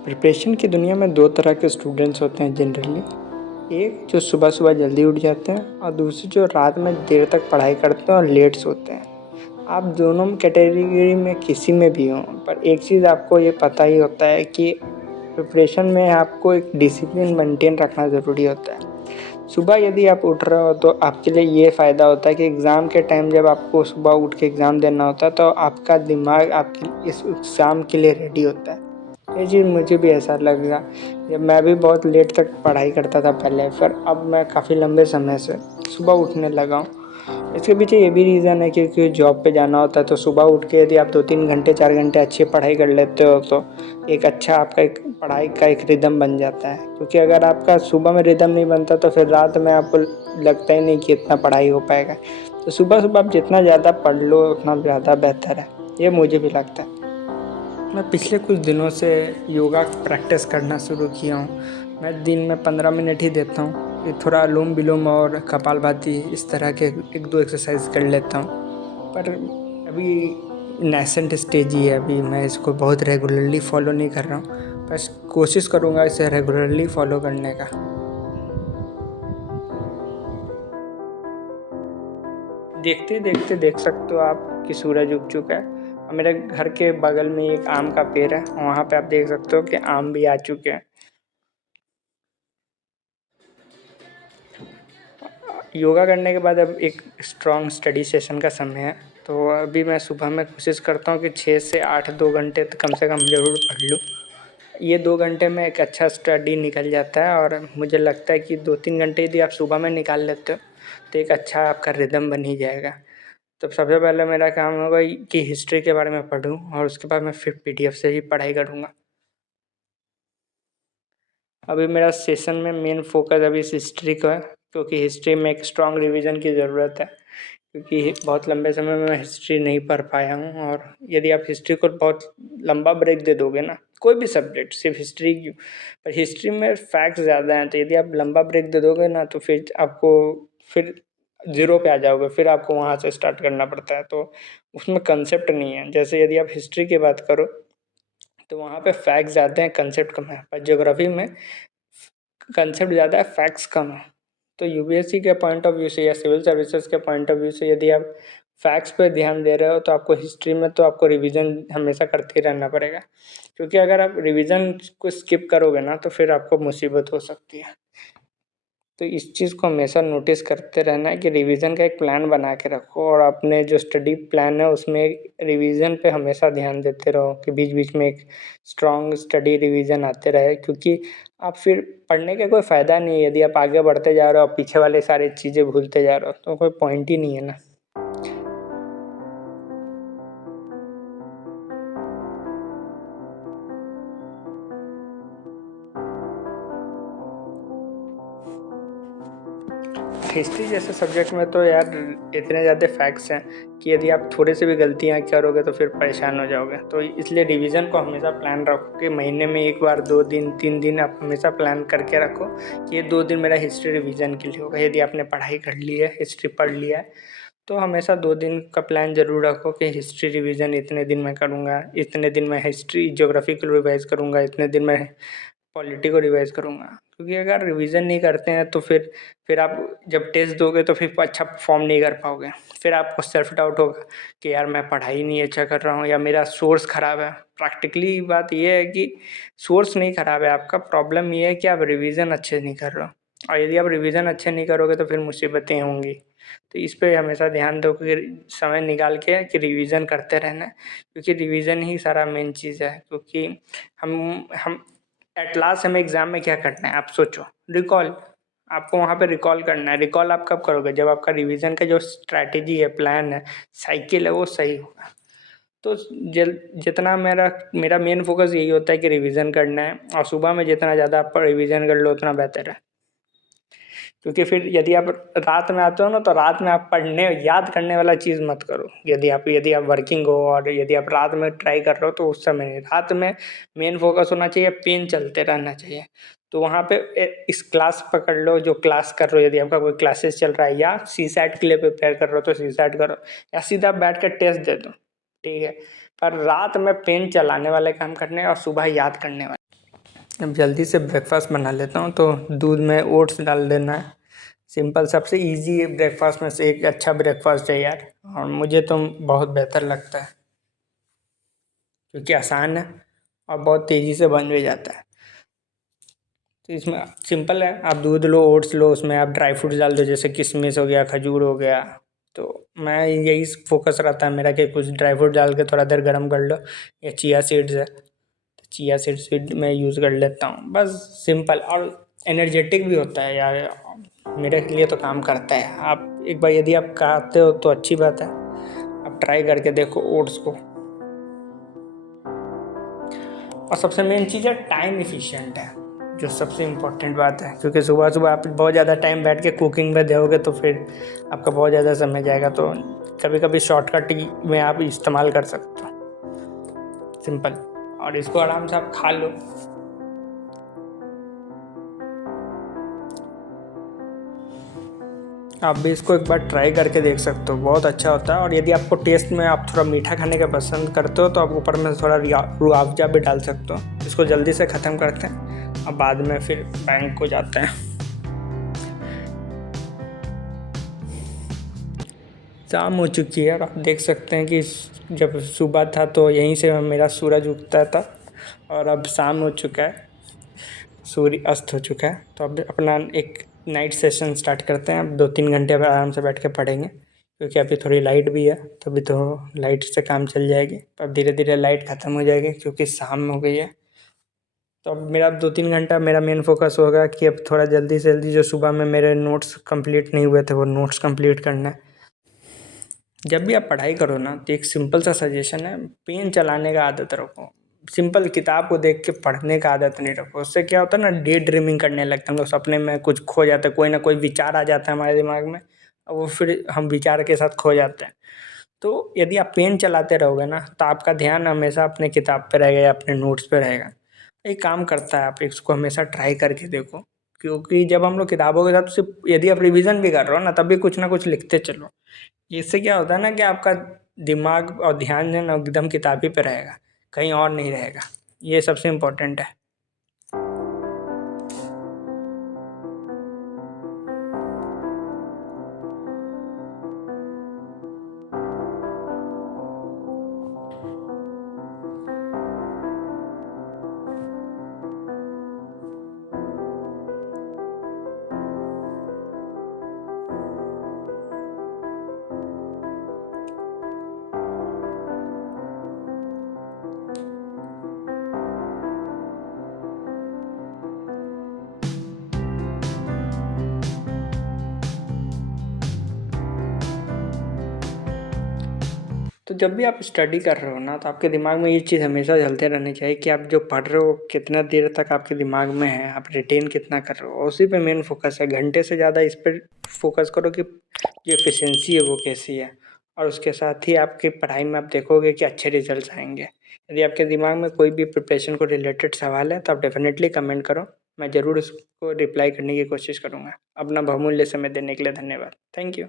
Preparation की दुनिया में 2 तरह के स्टूडेंट्स होते हैं जनरली। एक जो सुबह-सुबह जल्दी उठ जाते हैं और दूसरे जो रात में देर तक पढ़ाई करते हैं और लेट सोते हैं। आप दोनों कैटेगरी में किसी में भी हों, पर एक चीज़ आपको ये पता ही होता है कि प्रिपरेशन में आपको एक डिसिप्लिन मेंटेन रखना ज़रूरी होता है। सुबह यदि आप उठ रहे हो तो आपके लिए ये फ़ायदा होता है कि एग्ज़ाम के टाइम जब आपको सुबह उठ के एग्ज़ाम देना होता है, तो आपका दिमाग आपकी इस एग्ज़ाम के लिए रेडी होता है। ये चीज़ मुझे भी ऐसा लगा। जब मैं भी बहुत लेट तक पढ़ाई करता था पहले, फिर अब मैं काफ़ी लंबे समय से सुबह उठने लगा हूँ। इसके पीछे ये भी रीज़न है क्योंकि जॉब पे जाना होता है, तो सुबह उठ के यदि आप 2-3 घंटे 4 घंटे अच्छी पढ़ाई कर लेते हो, तो एक अच्छा आपका एक पढ़ाई का एक रिदम बन जाता है। क्योंकि अगर आपका सुबह में रिदम नहीं बनता तो फिर रात में आपको लगता ही नहीं कि इतना पढ़ाई हो पाएगा। तो सुबह-सुबह आप जितना ज़्यादा पढ़ लो उतना ज़्यादा बेहतर है, ये मुझे भी लगता है। मैं पिछले कुछ दिनों से योगा प्रैक्टिस करना शुरू किया हूँ। मैं दिन में 15 मिनट ही देता हूँ। ये थोड़ा अनुलोम-विलोम और कपालभाति इस तरह के 1-2 एक्सरसाइज कर लेता हूँ। पर अभी नेसेंट स्टेज ही है, अभी मैं इसको बहुत रेगुलरली फ़ॉलो नहीं कर रहा हूँ। बस कोशिश करूँगा इसे रेगुलरली फ़ॉलो करने का। देखते-देखते देख सकते हो आप कि सूरज उग चुका है और मेरे घर के बगल में एक आम का पेड़ है, वहाँ पे आप देख सकते हो कि आम भी आ चुके हैं। योगा करने के बाद अब एक स्ट्रॉन्ग स्टडी सेशन का समय है, तो अभी मैं सुबह में कोशिश करता हूँ कि 6 से 8 2 घंटे तो कम से कम ज़रूर पढ़ लूँ। ये 2 घंटे में एक अच्छा स्टडी निकल जाता है और मुझे लगता है कि 2-3 घंटे यदि आप सुबह में निकाल लेते हो, तो एक अच्छा आपका रिदम बन ही जाएगा। तो सबसे पहले मेरा काम होगा कि हिस्ट्री के बारे में पढूँ और उसके बाद मैं फिर पीडीएफ से ही पढ़ाई करूँगा। अभी मेरा सेशन में मेन फ़ोकस अभी इस हिस्ट्री का है, क्योंकि हिस्ट्री में एक स्ट्रॉन्ग रिवीजन की ज़रूरत है। क्योंकि बहुत लंबे समय में मैं हिस्ट्री नहीं पढ़ पाया हूँ और यदि आप हिस्ट्री को बहुत लंबा ब्रेक दे दोगे ना, कोई भी सब्जेक्ट सिर्फ हिस्ट्री क्यों, पर हिस्ट्री में फैक्ट्स ज़्यादा हैं, तो यदि आप लंबा ब्रेक दे दोगे ना, तो फिर आपको फिर ज़ीरो पे आ जाओगे, फिर आपको वहाँ से स्टार्ट करना पड़ता है, तो उसमें कंसेप्ट नहीं है। जैसे यदि आप हिस्ट्री की बात करो, तो वहाँ पे फैक्ट्स ज़्यादा हैं, कंसेप्ट कम है, पर ज्योग्राफी में कंसेप्ट ज़्यादा है, फैक्ट्स कम है। तो यूपीएससी के पॉइंट ऑफ व्यू से या सिविल सर्विसेज के पॉइंट ऑफ व्यू से यदि आप फैक्ट्स पे ध्यान दे रहे हो, तो आपको हिस्ट्री में तो आपको रिवीजन हमेशा करते ही रहना पड़ेगा। क्योंकि अगर आप रिवीजन को स्किप करोगे ना, तो फिर आपको मुसीबत हो सकती है। तो इस चीज़ को हमेशा नोटिस करते रहना है कि रिवीजन का एक प्लान बना के रखो और अपने जो स्टडी प्लान है उसमें रिवीजन पे हमेशा ध्यान देते रहो कि बीच-बीच में एक स्ट्रॉन्ग स्टडी रिवीजन आते रहे, क्योंकि आप फिर पढ़ने का कोई फ़ायदा नहीं है यदि आप आगे बढ़ते जा रहे हो और पीछे वाले सारी चीज़ें भूलते जा रहे हो, तो कोई पॉइंट ही नहीं है ना। हिस्ट्री जैसे सब्जेक्ट में तो यार इतने ज़्यादा फैक्ट्स हैं कि यदि आप थोड़े से भी गलतियाँ करोगे तो फिर परेशान हो जाओगे। तो इसलिए रिवीजन को हमेशा प्लान रखो कि महीने में 1 बार 2 दिन 3 दिन आप हमेशा प्लान करके रखो कि ये 2 दिन मेरा हिस्ट्री रिवीजन के लिए होगा। यदि आपने पढ़ाई कर ली है, हिस्ट्री पढ़ लिया है, तो हमेशा 2 दिन का प्लान ज़रूर रखो कि हिस्ट्री रिवीजन इतने दिन में करूँगा, इतने दिन में हिस्ट्री ज्योग्राफी को रिवाइज़ करूँगा, इतने दिन में पॉलिटी को रिवाइज़ करूँगा। क्योंकि अगर रिवीजन नहीं करते हैं तो फिर आप जब टेस्ट दोगे तो फिर अच्छा परफ़ॉर्म नहीं कर पाओगे। फिर आपको सेल्फ डाउट होगा कि यार मैं पढ़ाई नहीं अच्छा कर रहा हूँ या मेरा सोर्स ख़राब है। प्रैक्टिकली बात ये है कि सोर्स नहीं ख़राब है आपका, प्रॉब्लम ये है कि आप रिवीजन अच्छे नहीं कर रहे हो। और यदि आप रिवीजन अच्छे नहीं करोगे तो फिर मुसीबतें होंगी। तो इस पे हमेशा ध्यान दो कि समय निकाल के कि रिवीजन करते रहना है, क्योंकि रिवीजन ही सारा मेन चीज़ है। क्योंकि हम एट लास्ट हमें एग्ज़ाम में क्या करना है आप सोचो, रिकॉल। आपको वहाँ पे रिकॉल करना है। रिकॉल आप कब करोगे? जब आपका रिवीजन का जो स्ट्रैटेजी है, प्लान है, साइकिल है वो सही होगा। तो जल जितना मेरा मेरा मेन फ़ोकस यही होता है कि रिवीजन करना है और सुबह में जितना ज़्यादा आप रिवीजन कर लो उतना बेहतर है। क्योंकि फिर यदि आप रात में आते हो ना, तो रात में आप पढ़ने याद करने वाला चीज़ मत करो। यदि आप वर्किंग हो और यदि आप रात में ट्राई कर रहे हो तो उस समय नहीं, रात में मेन फ़ोकस होना चाहिए, पेन चलते रहना चाहिए। तो वहाँ पे इस क्लास पकड़ लो जो क्लास कर रहे हो, यदि आपका कोई क्लासेस चल रहा है या सीसैट के लिए प्रिपेयर कर रहे हो तो सीसैट करो या सीधा बैठ कर टेस्ट दे दो, ठीक है? पर रात में पेन चलाने वाले काम करने हैं और सुबह याद करने वाले। अब जल्दी से ब्रेकफास्ट बना लेता हूँ। तो दूध में ओट्स डाल देना है। सिंपल, सबसे इजी ब्रेकफास्ट में से एक अच्छा ब्रेकफास्ट है यार, और मुझे तो बहुत बेहतर लगता है क्योंकि आसान है और बहुत तेज़ी से बन भी जाता है। तो इसमें सिंपल है, आप दूध लो, ओट्स लो, उसमें आप ड्राई फ्रूट्स डाल दो, जैसे किशमिश हो गया, खजूर हो गया। तो मैं यही फोकस रहता है मेरा कि कुछ ड्राई फ्रूट डाल के थोड़ा देर गर्म कर लो, या चिया सीड्स है तो चिया सीड्स भी मैं यूज़ कर लेता हूँ। बस सिंपल और एनर्जेटिक भी होता है यार, मेरे लिए तो काम करता है। आप एक बार यदि आप खाते हो तो अच्छी बात है, आप ट्राई करके देखो ओट्स को। और सबसे मेन चीज़ है टाइम एफिशिएंट है, जो सबसे इम्पोर्टेंट बात है, क्योंकि सुबह सुबह आप बहुत ज़्यादा टाइम बैठ के कुकिंग में दोगे तो फिर आपका बहुत ज़्यादा समय जाएगा। तो कभी कभी शॉर्टकट में आप इस्तेमाल कर सकते हो, सिंपल। और इसको आराम से आप खा लो। आप भी इसको एक बार ट्राई करके देख सकते हो, बहुत अच्छा होता है। और यदि आपको टेस्ट में आप थोड़ा मीठा खाने का पसंद करते हो तो आप ऊपर में थोड़ा रूह अफ़ज़ा भी डाल सकते हो। इसको जल्दी से ख़त्म करते हैं और बाद में फिर बैंक को जाते हैं। शाम हो चुकी है और आप देख सकते हैं कि जब सुबह था तो यहीं से मेरा सूरज उगता था, और अब शाम हो चुका है, सूर्य अस्त हो चुका है। तो अब अपना एक नाइट सेशन स्टार्ट करते हैं। अब 2-3 घंटे अब आराम से बैठ के पढ़ेंगे, क्योंकि अभी थोड़ी लाइट भी है, तभी तो लाइट से काम चल जाएगी। अब धीरे धीरे लाइट ख़त्म हो जाएगी क्योंकि शाम हो गई है। तो अब मेरा 2-3 घंटा मेरा मेन फोकस होगा कि अब थोड़ा जल्दी से जल्दी जो सुबह में मेरे नोट्स कंप्लीट नहीं हुए थे वो नोट्स कंप्लीट करना है। जब भी आप पढ़ाई करो ना तो एक सिंपल सा सजेशन है, पेन चलाने का आदत रखो। सिंपल किताब को देख के पढ़ने का आदत नहीं रखो। उससे क्या होता है ना, डे ड्रीमिंग करने लगते हैं हम लोग, सपने में कुछ खो जाते हैं, कोई ना कोई विचार आ जाता है हमारे दिमाग में, और वो फिर हम विचार के साथ खो जाते हैं। तो यदि आप पेन चलाते रहोगे ना तो आपका ध्यान हमेशा अपने किताब पे रहेगा या अपने नोट्स पे रहेगा। एक काम करता है, आप इसको हमेशा ट्राई करके देखो, क्योंकि जब हम लोग किताबों के साथ सिर्फ यदि आप रिवीजन भी कर रहे हो ना तब भी कुछ ना कुछ लिखते चलो। इससे क्या होता है ना कि आपका दिमाग और ध्यान जो है ना एकदम किताबी पे रहेगा, कहीं और नहीं रहेगा। ये सबसे इम्पोर्टेंट है। तो जब भी आप स्टडी कर रहे हो ना तो आपके दिमाग में ये चीज़ हमेशा चलते रहनी चाहिए कि आप जो पढ़ रहे हो कितना देर तक आपके दिमाग में है, आप रिटेन कितना कर रहे हो, उसी पे मेन फोकस है। घंटे से ज़्यादा इस पर फोकस करो कि जो एफिशिएंसी है वो कैसी है, और उसके साथ ही आपकी पढ़ाई में आप देखोगे कि अच्छे रिजल्ट्स आएंगे। यदि आपके दिमाग में कोई भी प्रिपरेशन को रिलेटेड सवाल है तो आप डेफिनेटली कमेंट करो, मैं ज़रूर उसको रिप्लाई करने की कोशिश करूँगा। अपना बहुमूल्य समय देने के लिए धन्यवाद। Thank you.